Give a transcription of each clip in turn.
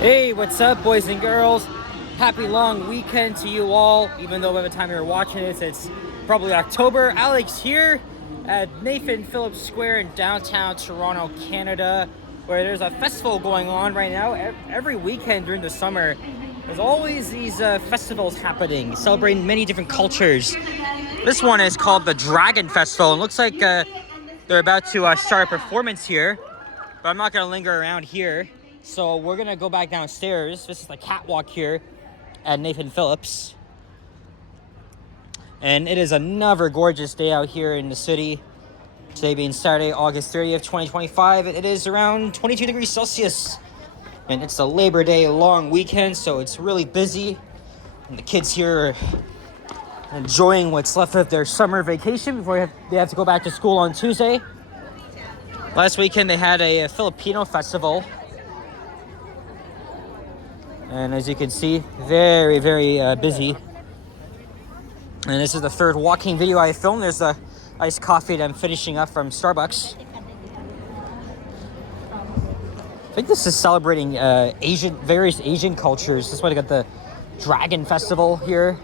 Hey, what's up, boys and girls? Happy long weekend to you all. Even though by the time you're watching this, it's probably October. Alex here at Nathan Phillips Square in downtown Toronto, Canada, where there's a festival going on right now. Every weekend during the summer, there's always these festivals happening, celebrating many different cultures. This one is called the Dragon Festival. It looks like they're about to start a performance here, but I'm not going to linger around here. So we're going to go back downstairs. This is the catwalk here at Nathan Phillips. And it is another gorgeous day out here in the city. Today being Saturday, August 30th, 2025. It is around 22 degrees Celsius. And it's a Labor Day long weekend, so it's really busy. And the kids here are enjoying what's left of their summer vacation before they have to go back to school on Tuesday. Last weekend they had a Filipino festival. And as you can see, very, very busy. And this is the third walking video I filmed. There's the iced coffee that I'm finishing up from Starbucks. I think this is celebrating various Asian cultures. That's why they got the Dragon Festival here.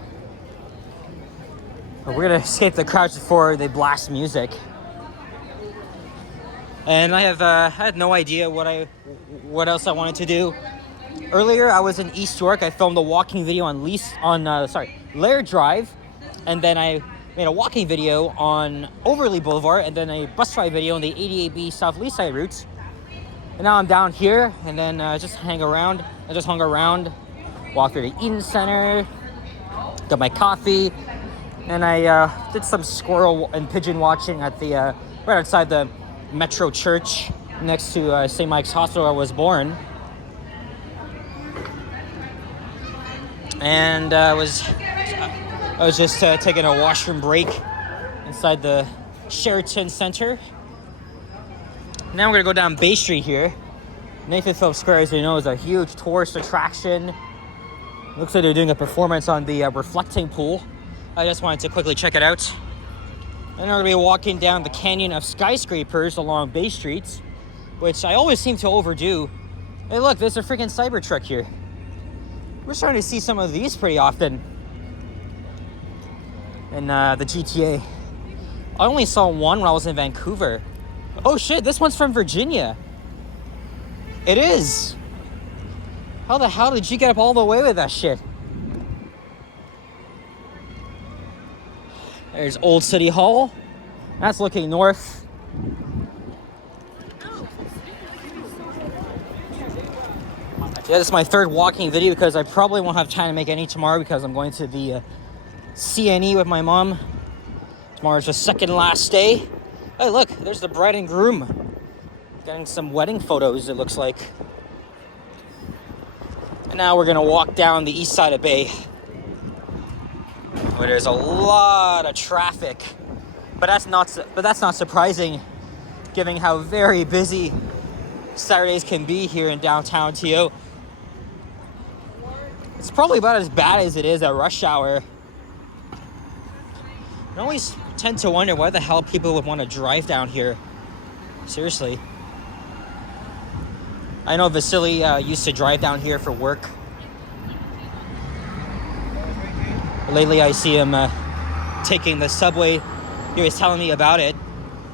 But we're gonna escape the crowds before they blast music. And I had no idea what else I wanted to do. Earlier, I was in East York. I filmed a walking video on Laird Drive, and then I made a walking video on Overlea Boulevard, and then a bus ride video on the 88B South Leaside route. And now I'm down here, and then just hung around, walked through the Eden Center, got my coffee, and I did some squirrel and pigeon watching at the right outside the Metro Church next to St. Mike's Hospital where I was born. And I was just taking a washroom break inside the Sheraton Center. Now we're gonna go down Bay Street here. Nathan Phillips Square, as you know, is a huge tourist attraction. Looks like they're doing a performance on the reflecting pool. I just wanted to quickly check it out. And we're gonna be walking down the canyon of skyscrapers along Bay Street, which I always seem to overdo. Hey, look, there's a freaking Cybertruck here. We're starting to see some of these pretty often in the GTA. I only saw one when I was in Vancouver. Oh shit, this one's from Virginia. It is. How the hell did you get up all the way with that shit? There's Old City Hall. That's looking north. Yeah, this is my third walking video because I probably won't have time to make any tomorrow because I'm going to the CNE with my mom. Tomorrow's the second last day. Hey, look, there's the bride and groom. Getting some wedding photos, it looks like. And now we're gonna walk down the east side of Bay, where there's a lot of traffic. But that's not surprising, given how very busy Saturdays can be here in downtown TO. It's probably about as bad as it is at rush hour. I always tend to wonder why the hell people would want to drive down here. Seriously. I know Vasily used to drive down here for work. Lately I see him taking the subway. He was telling me about it.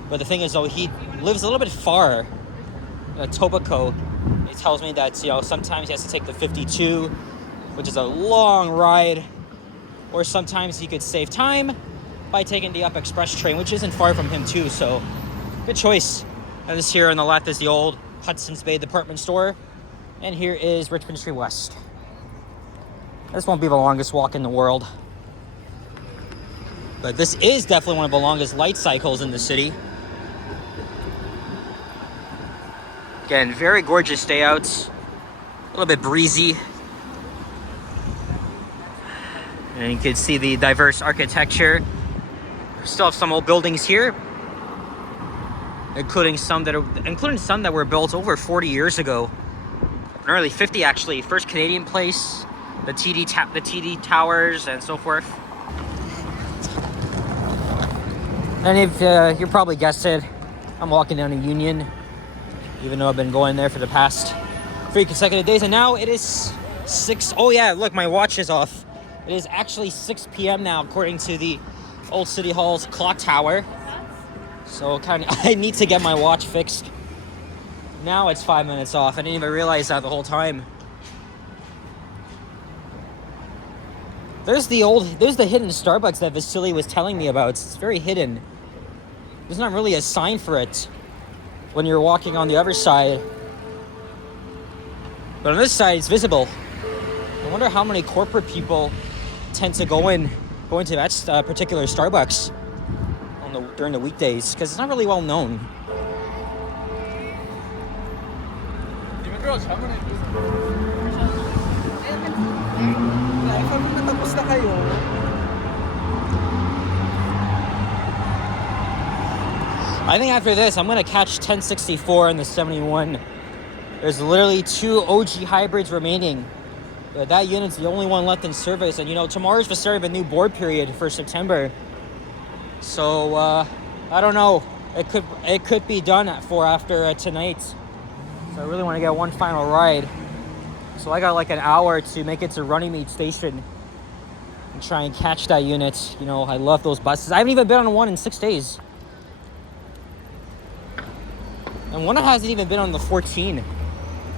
But the thing is, though, he lives a little bit far. Etobicoke. He tells me that, sometimes he has to take the 52, which is a long ride, or sometimes he could save time by taking the Up Express train, which isn't far from him too, so good choice. And this here on the left is the old Hudson's Bay department store, and here is Richmond Street West. This won't be the longest walk in the world, but this is definitely one of the longest light cycles in the city. Again, very gorgeous day out, a little bit breezy. And you can see the diverse architecture. Still have some old buildings here, including some that were built over 40 years ago. Early 50 actually. First Canadian Place, the TD Towers, and so forth. And if you probably guessed it, I'm walking down to Union, even though I've been going there for the past 3 consecutive days, and now it is 6. Oh yeah, look, my watch is off. It is actually 6 p.m. now, according to the Old City Hall's clock tower. So I need to get my watch fixed. Now it's 5 minutes off. I didn't even realize that the whole time. There's the hidden Starbucks that Vasily was telling me about. It's very hidden. There's not really a sign for it when you're walking on the other side. But on this side, it's visible. I wonder how many corporate people tend to go into that particular Starbucks during the weekdays, because it's not really well known. I think after this, I'm gonna catch 1064 and the 71. There's literally 2 OG hybrids remaining. That unit's the only one left in service, and tomorrow's the start of a new board period for September. So I don't know. It could be done after tonight. So I really want to get one final ride. So I got like an hour to make it to Runnymede Station and try and catch that unit. I love those buses. I haven't even been on one in 6 days. And one hasn't even been on the 14.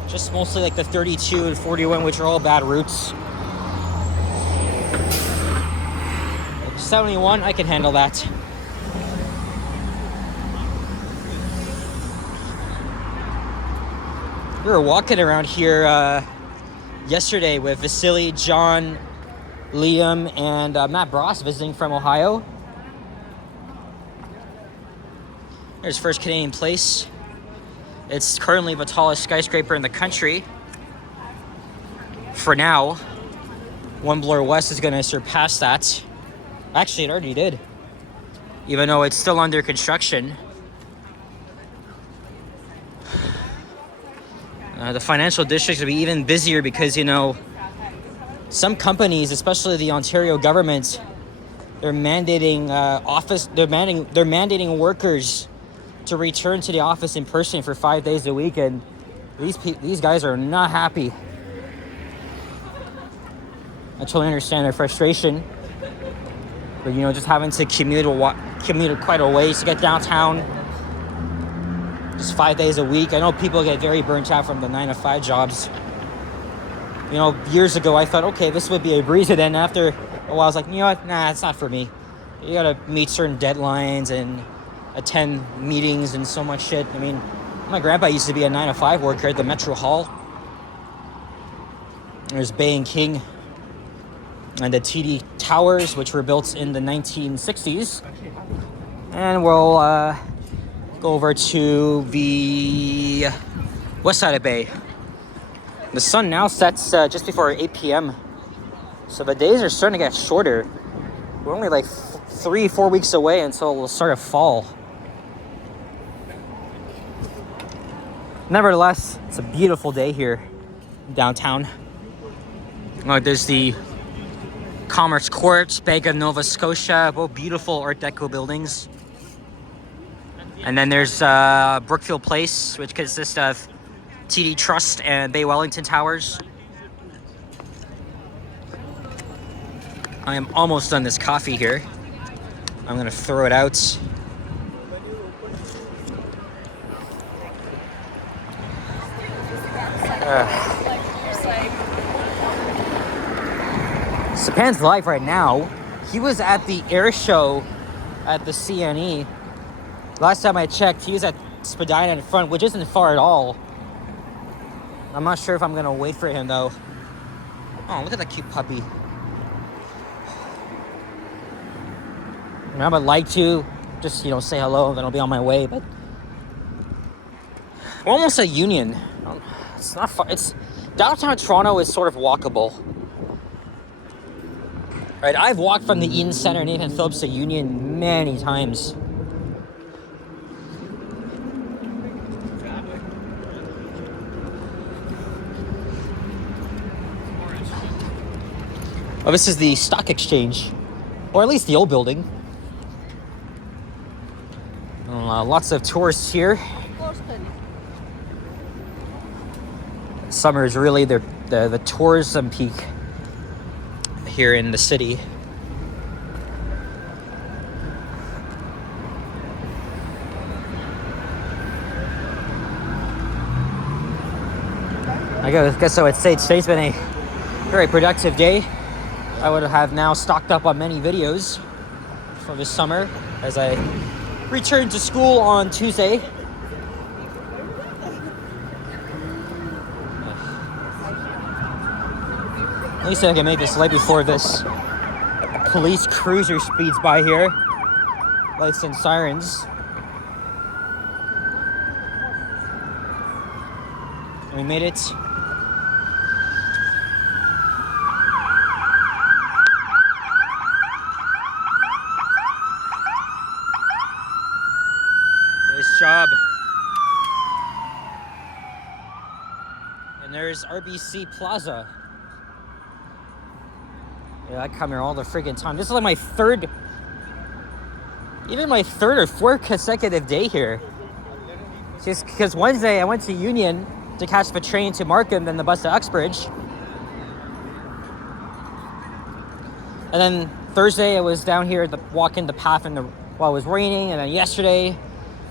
Just mostly like the 32 and 41, which are all bad routes. 71, I can handle that. We were walking around here yesterday with Vasily, John, Liam, and Matt Bross visiting from Ohio. There's First Canadian Place. It's currently the tallest skyscraper in the country. For now, One Bloor West is going to surpass that. Actually, it already did, even though it's still under construction. The financial districts will be even busier because, some companies, especially the Ontario government, they're mandating they're mandating workers to return to the office in person for 5 days a week, and these guys are not happy. I totally understand their frustration, but just having to commute quite a ways to get downtown, just 5 days a week. I know people get very burnt out from the 9-to-5 jobs. Years ago I thought, okay, this would be a breeze, and then after a while I was like, what? Nah, it's not for me. You gotta meet certain deadlines and attend meetings and so much shit. I mean, my grandpa used to be a 9-to-5 worker at the Metro Hall. There's Bay and King and the TD Towers, which were built in the 1960s. And we'll go over to the west side of Bay. The sun now sets just before 8 p.m. So the days are starting to get shorter. We're only like 3-4 weeks away until the start of fall. Nevertheless, it's a beautiful day here downtown. There's the Commerce Court, Bank of Nova Scotia, both beautiful Art Deco buildings. And then there's Brookfield Place, which consists of TD Trust and Bay Wellington Towers. I am almost done this coffee here. I'm gonna throw it out. Sapan's live right now. He was at the air show at the CNE. Last time I checked, he was at Spadina in front, which isn't far at all. I'm not sure if I'm gonna wait for him though. Oh, look at that cute puppy. I would like to just, say hello, then I'll be on my way, but we're almost at Union. It's not far. It's downtown Toronto is sort of walkable. Right, I've walked from the Eaton Center, Nathan Phillips to Union many times. Oh, this is the stock exchange, or at least the old building. Lots of tourists here. Summer is really the tourism peak here in the city. I guess I would say today's been a very productive day. I would have now stocked up on many videos for this summer as I return to school on Tuesday. At least I can make this light before this police cruiser speeds by here. Lights and sirens. And we made it. Nice job. And there's RBC Plaza. Yeah, I come here all the freaking time. This is like my third or fourth consecutive day here. Just because Wednesday I went to Union to catch the train to Markham, then the bus to Uxbridge. And then Thursday I was down here walking the path while it was raining. And then yesterday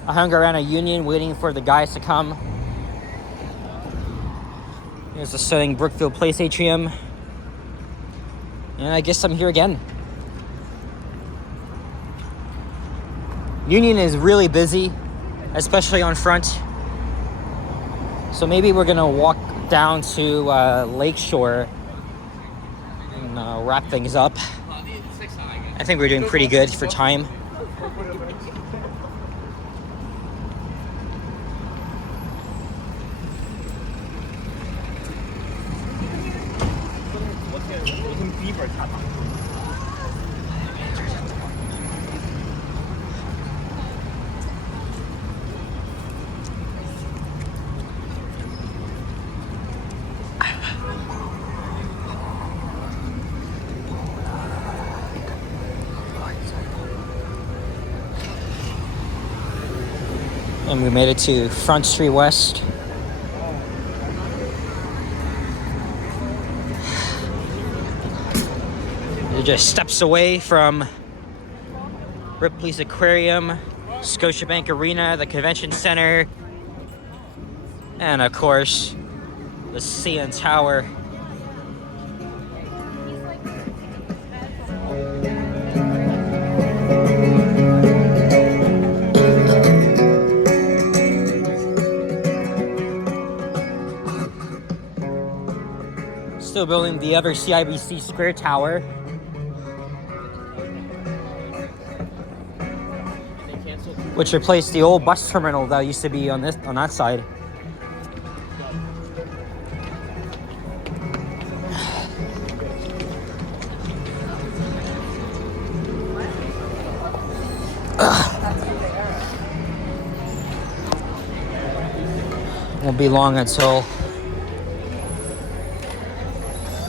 I hung around a Union waiting for the guys to come. Here's the stunning Brookfield Place atrium. And I guess I'm here again. Union is really busy, especially on front. So maybe we're gonna walk down to Lakeshore and wrap things up. I think we're doing pretty good for time. And we made it to Front Street West. We're just steps away from Ripley's Aquarium, Scotiabank Arena, the Convention Center, and of course, the CN Tower. Still building the other CIBC Square Tower. Which replaced the old bus terminal that used to be on that side. Won't be long until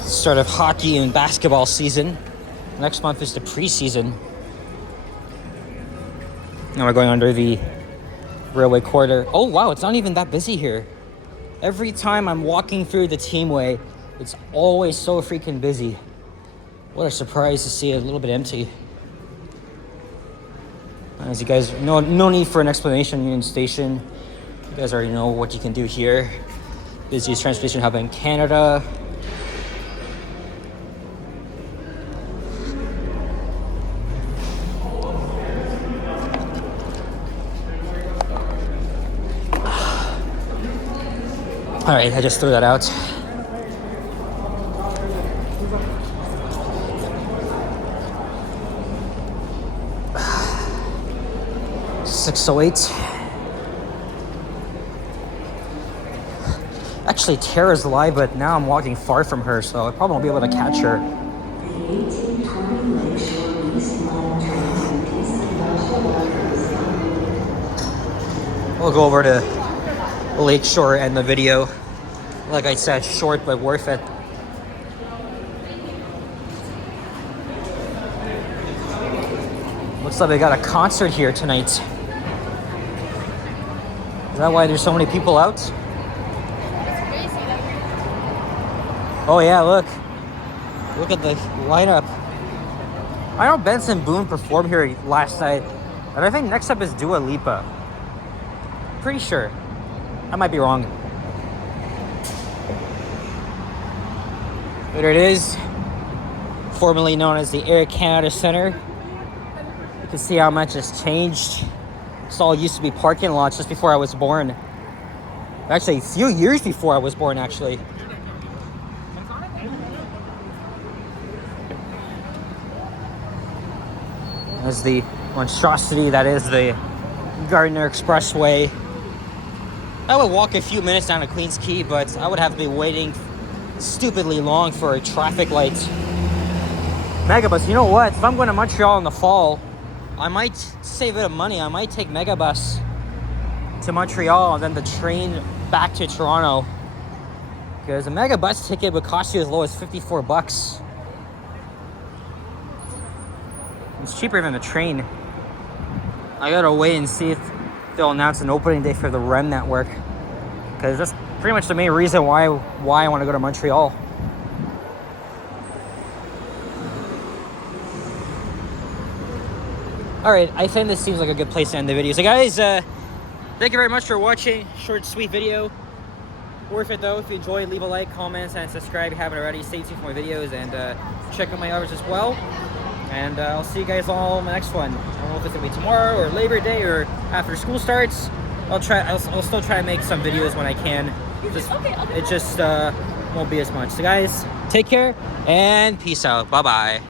start of hockey and basketball season. Next month is the preseason. Now we're going under the railway corridor. Oh wow, it's not even that busy here. Every time I'm walking through the Teamway, it's always so freaking busy. What a surprise to see it a little bit empty. As you guys know, no need for an explanation. Union Station, you guys already know what you can do here. Busiest transportation hub in Canada. All right, I just threw that out. $6.08. Actually, Tara's live, but now I'm walking far from her, so I probably won't be able to catch her. We'll go over to Lakeshore and the video. Like I said, short but worth it. Looks like they got a concert here tonight. Is that why there's so many people out? Oh yeah, look. Look at the lineup. I know Benson Boone performed here last night, and I think next up is Dua Lipa. Pretty sure. I might be wrong. There it is, formerly known as the Air Canada Centre. You can see how much has changed. This all used to be parking lots just before I was born. Actually, a few years before I was born, actually. As the monstrosity that is the Gardiner Expressway. I would walk a few minutes down to Queens Quay, but I would have to be waiting stupidly long for a traffic light. Megabus, you know what? If I'm going to Montreal in the fall, I might save a bit of money. I might take Megabus to Montreal and then the train back to Toronto. Because a Megabus ticket would cost you as low as $54. It's cheaper than the train. I gotta wait and see if they'll announce an opening day for the REM network. Because that's pretty much the main reason why I want to go to Montreal. Alright, I think this seems like a good place to end the video. So guys, thank you very much for watching. Short, sweet video. Worth it though. If you enjoyed, leave a like, comment, and subscribe if you haven't already. Stay tuned for my videos and check out my others as well. And I'll see you guys all in the next one. I don't know if it's gonna be tomorrow or Labor Day or after school starts. I'll still try to make some videos when I can. It just won't be as much. So guys, take care and peace out. Bye bye.